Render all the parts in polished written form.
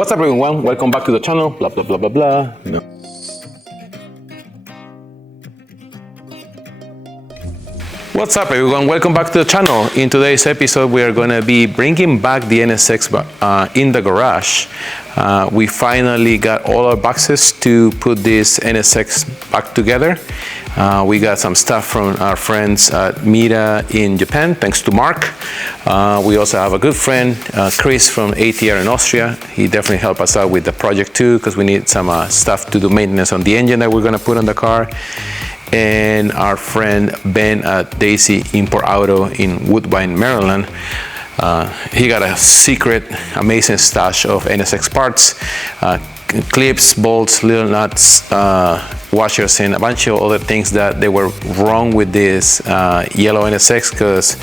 What's up, everyone? Welcome back to the channel. Blah blah blah blah blah. No. What's up, everyone? Welcome back to the channel. In today's episode, we are going to be bringing back the NSX in the garage. We finally got all our boxes to put this NSX back together. We got some stuff from our friends at Mira in Japan, thanks to Marc. We also have a good friend, Chris from ATR in Austria. He definitely helped us out with the project too, because we need some stuff to do maintenance on the engine that we're going to put on the car. And our friend Ben at Daisy Import Auto in Woodbine, Maryland. He got a secret, amazing stash of NSX parts, clips, bolts, little nuts, washers, and a bunch of other things that they were wrong with this yellow NSX because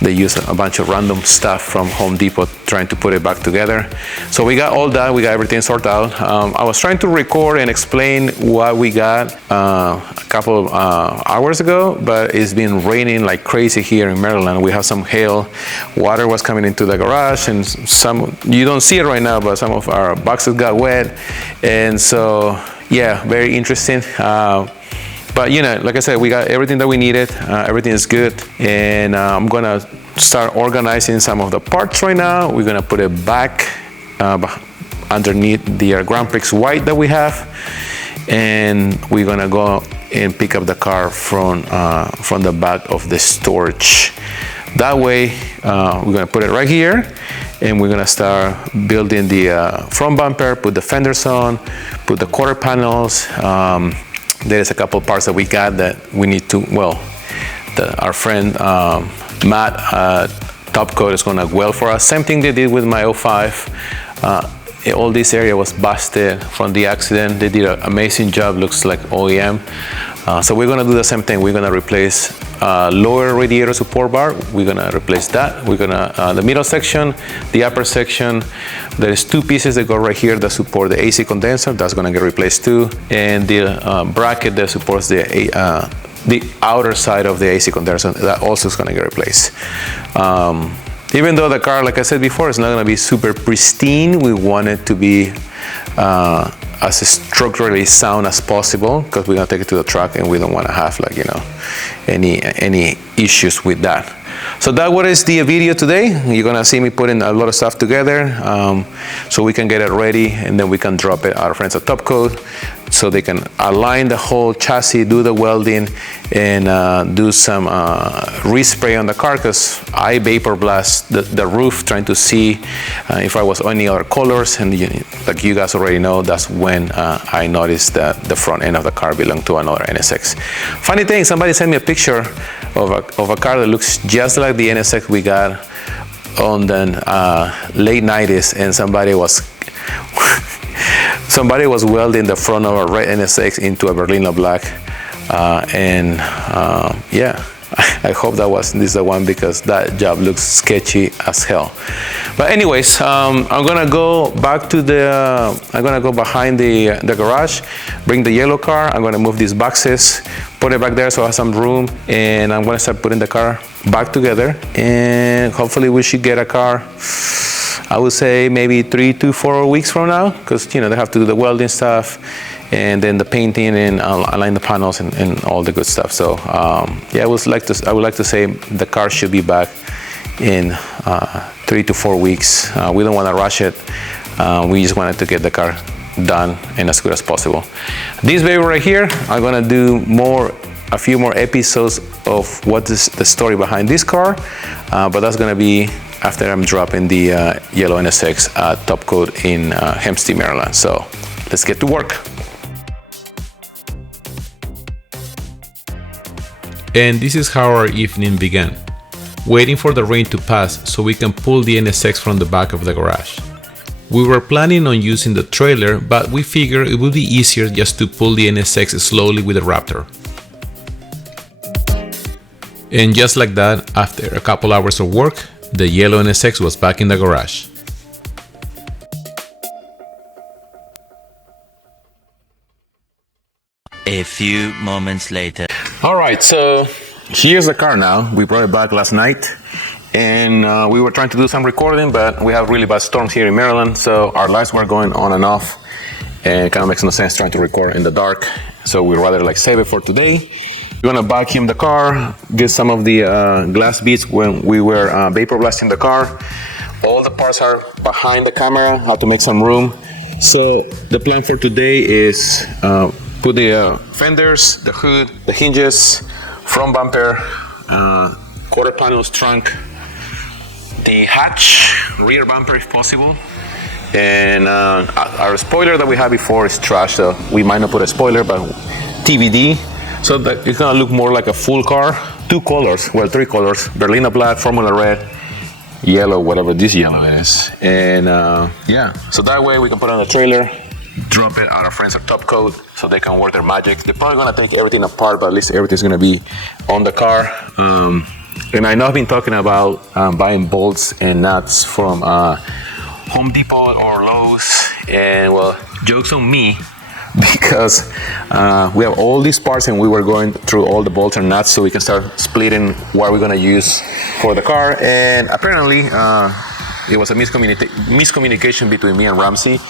they used a bunch of random stuff from Home Depot trying to put it back together. So we got all that, we got everything sorted out. I was trying to record and explain what we got a couple of hours ago, but it's been raining like crazy here in Maryland. We have some hail, water was coming into the garage, and some, you don't see it right now, but some of our boxes got wet. And so, yeah, very interesting. But you know, like I said, we got everything that we needed. Everything is good. And I'm gonna start organizing some of the parts right now. We're gonna put it back underneath the Grand Prix white that we have. And we're gonna go and pick up the car from the back of the storage. That way, we're gonna put it right here, and we're gonna start building the front bumper, put the fenders on, put the quarter panels. There's a couple parts that we got that we need to, well, our friend Matt Top Coat is gonna weld for us. Same thing they did with my 05. All this area was busted from the accident. They did an amazing job, looks like OEM. So we're gonna do the same thing. We're gonna replace lower radiator support bar. We're gonna replace that. We're gonna, the middle section, the upper section, there's two pieces that go right here that support the AC condenser. That's gonna get replaced too. And the bracket that supports the outer side of the AC condenser, that also is gonna get replaced. Even though the car, like I said before, is not gonna be super pristine, we want it to be as structurally sound as possible, because we're gonna take it to the truck and we don't wanna have, like, you know, any issues with that. So that what is the video today. You're gonna see me putting a lot of stuff together so we can get it ready, and then we can drop it our friends at Top Coat so they can align the whole chassis, do the welding, and do some respray on the car, because I vapor blast the roof trying to see if I was any other colors, and like you guys already know, that's when I noticed that the front end of the car belonged to another NSX. Funny thing, somebody sent me a picture of a car that looks just like the NSX we got on the late 90s, and somebody was welding the front of a red NSX into a Berliner black, yeah, I hope this is the one, because that job looks sketchy as hell. But anyways, I'm gonna go back to I'm gonna go behind the garage, bring the yellow car. I'm gonna move these boxes, put it back there so I have some room, and I'm gonna start putting the car back together, and hopefully we should get a car, I would say maybe 3 to 4 weeks from now, because, you know, they have to do the welding stuff, and then the painting, and align the panels, and all the good stuff. So yeah, I would like to say the car should be back in 3 to 4 weeks. We don't want to rush it. We just wanted to get the car done and as good as possible. This baby right here, I'm gonna do a few more episodes of what is the story behind this car, but that's gonna be after I'm dropping the yellow NSX Top Coat in Hempstead, Maryland. So let's get to work. And this is how our evening began, waiting for the rain to pass so we can pull the NSX from the back of the garage. We were planning on using the trailer, but we figured it would be easier just to pull the NSX slowly with the Raptor. And just like that, after a couple hours of work, the yellow NSX was back in the garage. A few moments later. All right, so here's the car now. We brought it back last night, and we were trying to do some recording, but we have really bad storms here in Maryland, so our lights were going on and off, and it kind of makes no sense trying to record in the dark. So we'd rather like save it for today. We're gonna vacuum the car, get some of the glass beads when we were vapor blasting the car. All the parts are behind the camera, how to make some room. So the plan for today is put the fenders, the hood, the hinges, front bumper, quarter panels, trunk, the hatch, rear bumper if possible. And our spoiler that we had before is trash, so we might not put a spoiler, but TBD. So that it's gonna look more like a full car. Two colors, well, three colors: Berlina black, Formula red, yellow, whatever this yellow is. And yeah, so that way we can put on the trailer, drop it at our friends at Top Coat so they can work their magic. They're probably gonna take everything apart, but at least everything's gonna be on the car. And I know I've been talking about buying bolts and nuts from Home Depot or Lowe's, and well, joke's on me, because we have all these parts and we were going through all the bolts and nuts so we can start splitting what we're gonna use for the car. And apparently it was a miscommunication between me and Ramsey,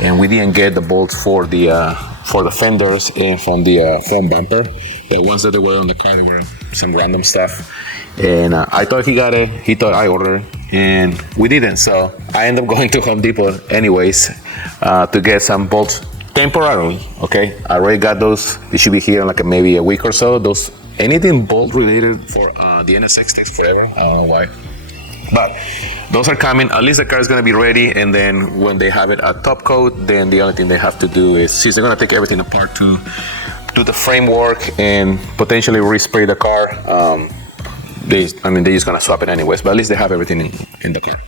and we didn't get the bolts for the fenders and from the front bumper. The ones that were on the car, they were some random stuff. And I thought he got it, he thought I ordered it, and we didn't. So I ended up going to Home Depot anyways to get some bolts temporarily. Okay, I already got those. They should be here in like maybe a week or so. Those, anything bolt related for the NSX takes forever. I don't know why, but those are coming. At least the car is gonna be ready, and then when they have it at Top Coat, then the only thing they have to do is, since they're gonna take everything apart to do the framework and potentially respray the car. They're just gonna swap it anyways, but at least they have everything in the car.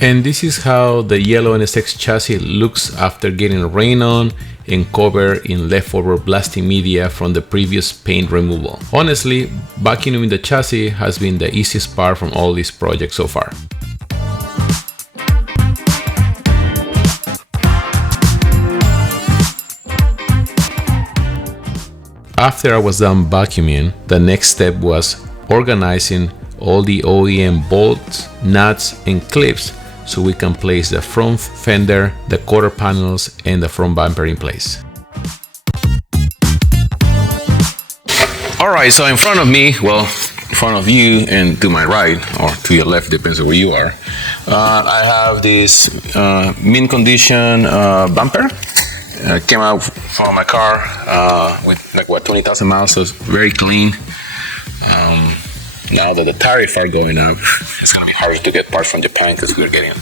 And this is how the yellow NSX chassis looks after getting rain on and covered in leftover blasting media from the previous paint removal. Honestly, vacuuming the chassis has been the easiest part from all these projects so far. After I was done vacuuming, the next step was organizing all the OEM bolts, nuts, and clips so we can place the front fender, the quarter panels, and the front bumper in place. Alright, so in front of me, well, in front of you and to my right, or to your left, depends on where you are, I have this mint condition bumper. Came out from my car with like 20,000 miles, so it's very clean. Now that the tariffs are going up, it's gonna be harder to get parts from Japan because we're getting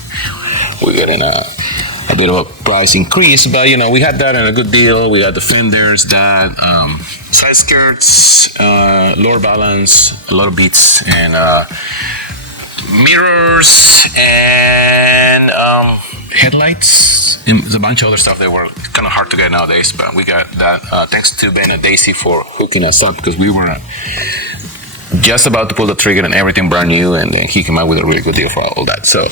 a bit of a price increase. But you know, we had that in a good deal. We had the fenders, that side skirts, lower balance, a lot of beats, and mirrors, and headlights. And there's a bunch of other stuff that were kind of hard to get nowadays, but we got that. Thanks to Ben and Daisy for hooking us up, because we were just about to pull the trigger and everything brand new, and then he came out with a really good deal for all that. So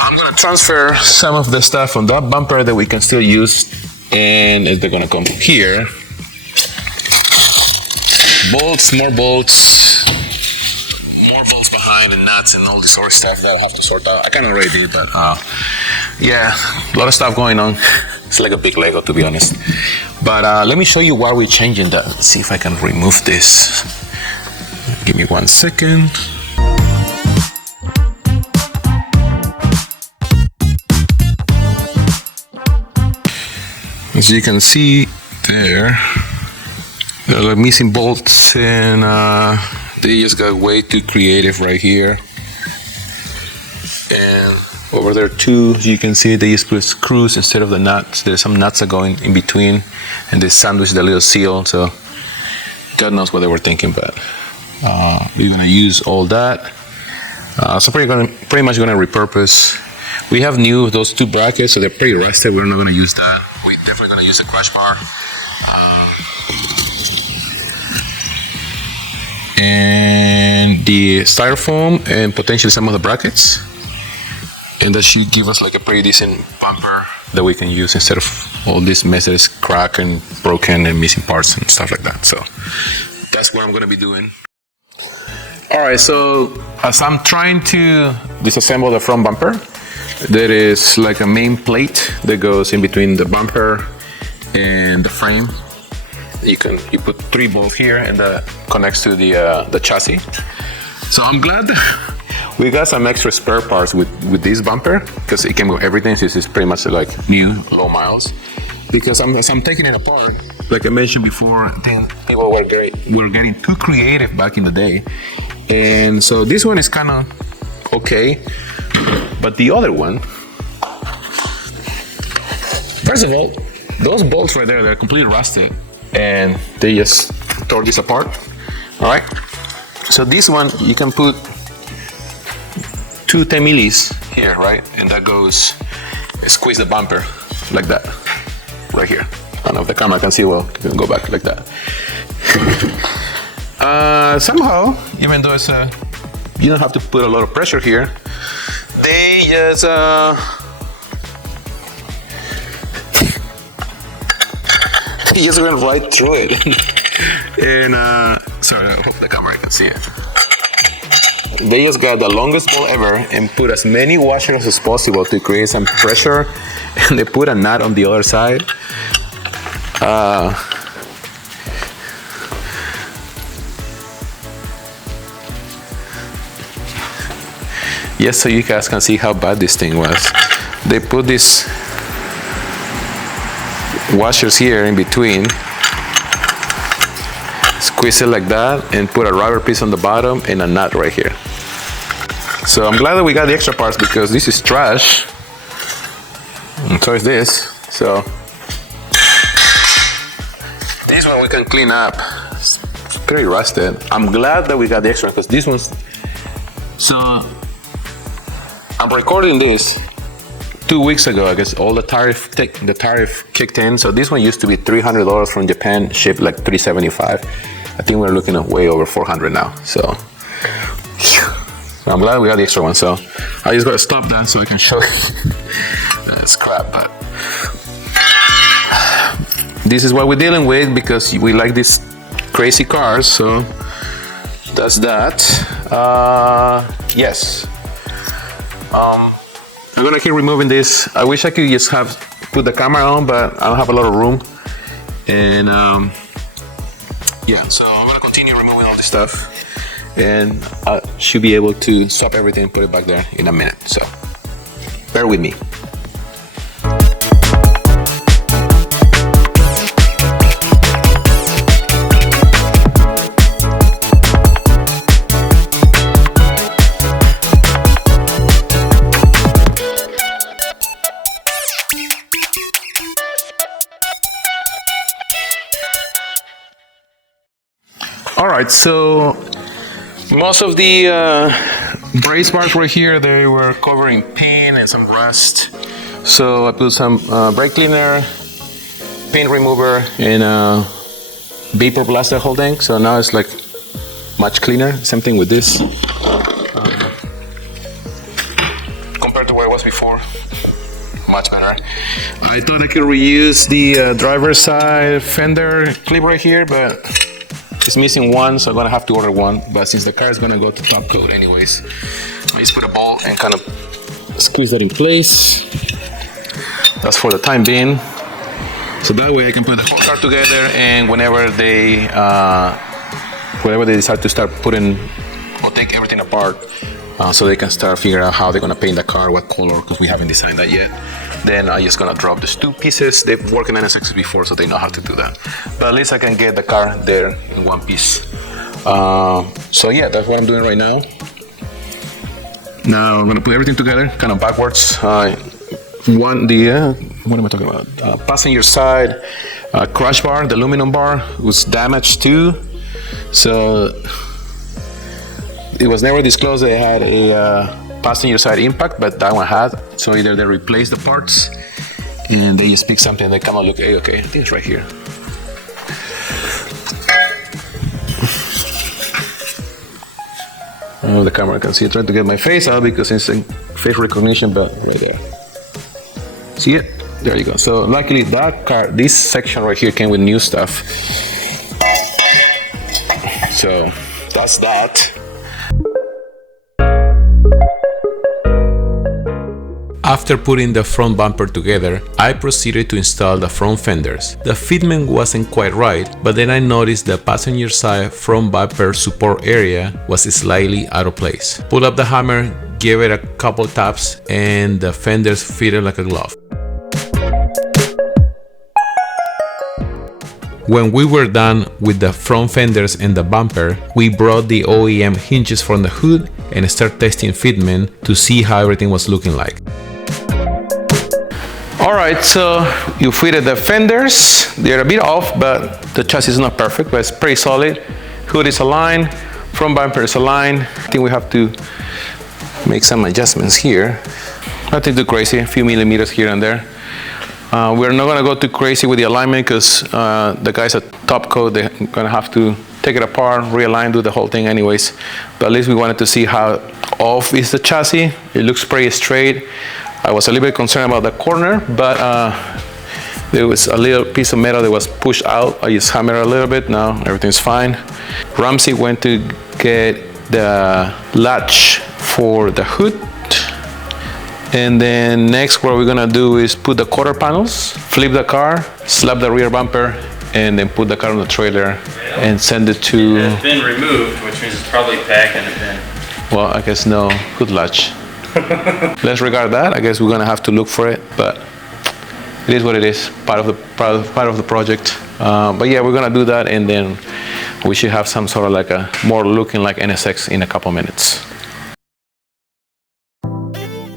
I'm gonna transfer some of the stuff from that bumper that we can still use, and they're gonna come here. Bolts, more bolts behind, and nuts and all this sort of stuff that I'll have to sort out. I kind of already did, but yeah, a lot of stuff going on. It's like a big Lego, to be honest. But let me show you why we're changing that. Let's see if I can remove this. Give me 1 second. As you can see there are missing bolts, and they just got way too creative right here. And over there too, you can see they just put screws instead of the nuts. There's some nuts that go in between, and they sandwich the little seal. So God knows what they were thinking, but we're gonna use all that. So pretty much gonna repurpose. We have those two brackets, so they're pretty rusted. We're not gonna use that. We're definitely gonna use a crash bar. And the styrofoam and potentially some of the brackets, and that should give us like a pretty decent bumper that we can use instead of all this mess that is cracked and broken and missing parts and stuff like that. So that's what I'm gonna be doing. All right, so as I'm trying to disassemble the front bumper, there is like a main plate that goes in between the bumper and the frame. You put 3 bolts here, and that connects to the chassis. So I'm glad we got some extra spare parts with this bumper, because it came with everything since it's pretty much like new, low miles. Because as I'm taking it apart, like I mentioned before, I think people were getting too creative back in the day. And so this one is kind of okay, but the other one, first of all, those bolts right there, they're completely rusted, and they just tore this apart. All right, so this one, you can put 2 10 millis here, right? And that goes, squeeze the bumper like that, right here. I don't know if the camera can see well, you can go back like that. Somehow, even though it's you don't have to put a lot of pressure here, they just he just went right through it. And sorry, I hope the camera can see it. They just got the longest bolt ever and put as many washers as possible to create some pressure, and they put a nut on the other side. Yes, so you guys can see how bad this thing was. They put these washers here in between, squeeze it like that, and put a rubber piece on the bottom and a nut right here. So I'm glad that we got the extra parts, because this is trash, and so is this. So this one we can clean up. It's pretty rusted. I'm glad that we got the extra, because this one's, so I'm recording this 2 weeks ago. I guess all the tariff kicked in. So this one used to be $300 from Japan, shipped like $375. I think we're looking at way over $400 now. So I'm glad we got the extra one. So I just gotta stop that so I can show you. That's crap, but this is what we're dealing with, because we like these crazy cars. So that's that. Yes. I'm gonna keep removing this. I wish I could just have put the camera on, but I don't have a lot of room. And yeah, so I'm gonna continue removing all this stuff, and I should be able to swap everything and put it back there in a minute. So bear with me. All right, so most of the brace bars were here. They were covering paint and some rust. So I put some brake cleaner, paint remover, and vapor blaster holding. So now it's like much cleaner. Same thing with this. Compared to where it was before, much better. I thought I could reuse the driver's side fender clip right here, but it's missing one, so I'm gonna have to order one. But since the car is gonna go to top coat anyways, I just put a bolt and kind of squeeze that in place. That's for the time being. So that way I can put the whole car together, and whenever they decide to start putting or take everything apart, so they can start figuring out how they're gonna paint the car, what color, because we haven't decided that yet. Then I'm just gonna drop these 2 pieces. They've worked in NSXs before, so they know how to do that. But at least I can get the car there in one piece. So yeah, that's what I'm doing right now. Now I'm gonna put everything together, kind of backwards. What am I talking about? Passenger side crash bar, the aluminum bar was damaged too. So it was never disclosed they had a passenger side impact, but that one had. So either they replace the parts and they just pick something, they come and look, hey, okay, I think it's right here. I don't know if the camera can see it. Trying to get my face out because it's a face recognition belt right there. See it? There you go. So luckily that car, this section right here came with new stuff. So that's that. After putting the front bumper together, I proceeded to install the front fenders. The fitment wasn't quite right, but then I noticed the passenger side front bumper support area was slightly out of place. Pulled up the hammer, gave it a couple taps, and the fenders fitted like a glove. When we were done with the front fenders and the bumper, we brought the OEM hinges from the hood and started testing fitment to see how everything was looking like. Alright, so you fitted the fenders. They're a bit off, but the chassis is not perfect, but it's pretty solid. Hood is aligned, front bumper is aligned. I think we have to make some adjustments here. Nothing too crazy, a few millimeters here and there. We're not gonna go too crazy with the alignment because the guys at Top Coat, they're gonna have to take it apart, realign, do the whole thing anyways. But at least we wanted to see how off is the chassis. It looks pretty straight. I was a little bit concerned about the corner, but there was a little piece of metal that was pushed out. I just hammered a little bit. Now everything's fine. Ramsey went to get the latch for the hood. And then next what we're gonna do is put the quarter panels, flip the car, slap the rear bumper, and then put the car on the trailer and send it to... It's been removed, which means it's probably packed in a bin. Well, I guess no hood latch. Let's regard that. I guess we're gonna have to look for it, but it is what it is. Part of the project. But yeah, we're gonna do that, and then we should have some sort of like a more looking like NSX in a couple minutes.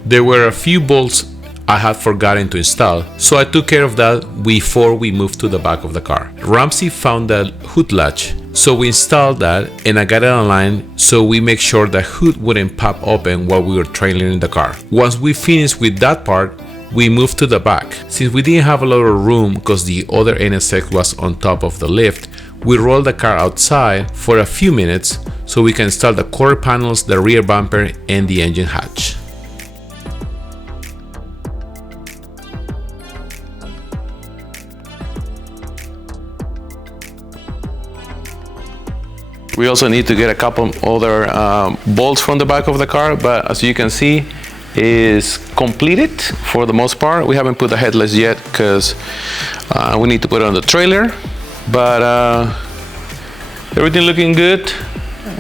There were a few bolts I had forgotten to install, so I took care of that before we moved to the back of the car. Ramsey found the hood latch, so we installed that, and I got it online so we make sure the hood wouldn't pop open while we were trailering the car. Once we finished with that part, we moved to the back. Since we didn't have a lot of room because the other NSX was on top of the lift, we rolled the car outside for a few minutes so we can install the quarter panels, the rear bumper, and the engine hatch. We also need to get a couple other bolts from the back of the car, but as you can see, is completed for the most part. We haven't put the headlights yet because we need to put it on the trailer, but everything looking good.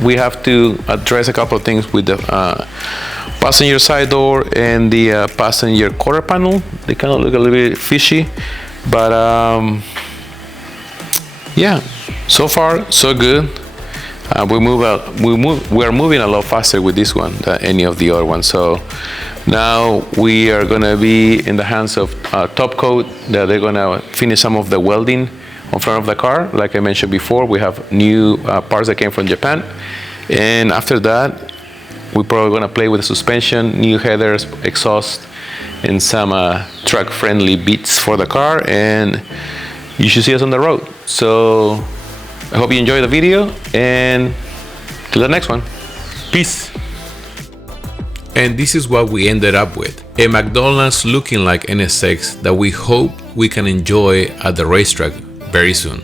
We have to address a couple of things with the passenger side door and the passenger quarter panel. They kind of look a little bit fishy, but yeah, so far so good. We are moving a lot faster with this one than any of the other ones. So now we are gonna be in the hands of Top Coat, that they're gonna finish some of the welding on front of the car. Like I mentioned before, we have new parts that came from Japan. And after that, we're probably gonna play with the suspension, new headers, exhaust, and some truck-friendly beats for the car. And you should see us on the road. So I hope you enjoyed the video, and till the next one. Peace. And this is what we ended up with. A McDonald's looking like NSX that we hope we can enjoy at the racetrack very soon.